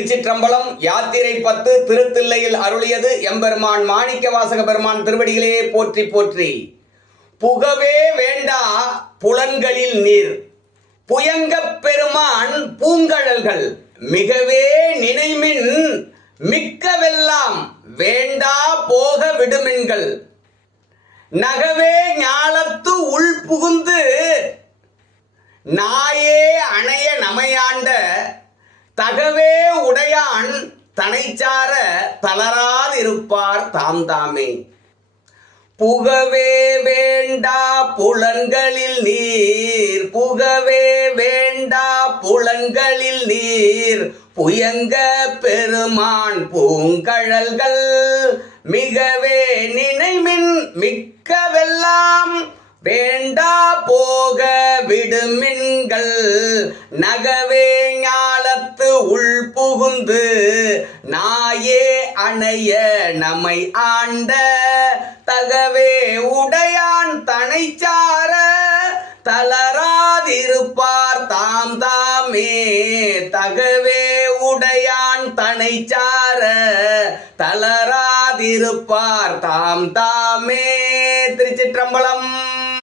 திருச்சிற்றம்பலம். யாத்திரை 10 திருத்தில்லையில் அருளியது எம்பெருமான் மாணிக்கவாசக பெருமான் திருவடிகளே போற்றி போற்றி. புகவே வேண்டா புலன்களில் நீர் புயங்கப் பெருமான் பூங்கழல்கள் மிகவே நினைமின் மிக்கவெல்லாம் வேண்டா போக விடுமின்கள் நகவே ஞாலத்து உள் புகுந்து நாயே அணைய நமையாண்ட தகவே உடையான் தனைச்சார தளராதிருப்பார் தாம் தாமே. புகவே வேண்டா புலன்களில் நீர் புகவே வேண்டா புலன்களில் நீர் புயங்க பெருமான் பூங்கழல்கள் மிகவே நினைமின் மிக்கவெல்லாம் வேண்டா போக விடுமின்கள் நகவே ஞாலத்து உள் புகுந்து நாயே அணைய நமை ஆண்ட தகவே உடையான் தனைச்சார தளராதிருப்பார் தாம் தாமே. தகவே உடையான் தனைச்சார தளராதிருப்பார் தாம் தாமே. திருச்சிற்றம்பலம்.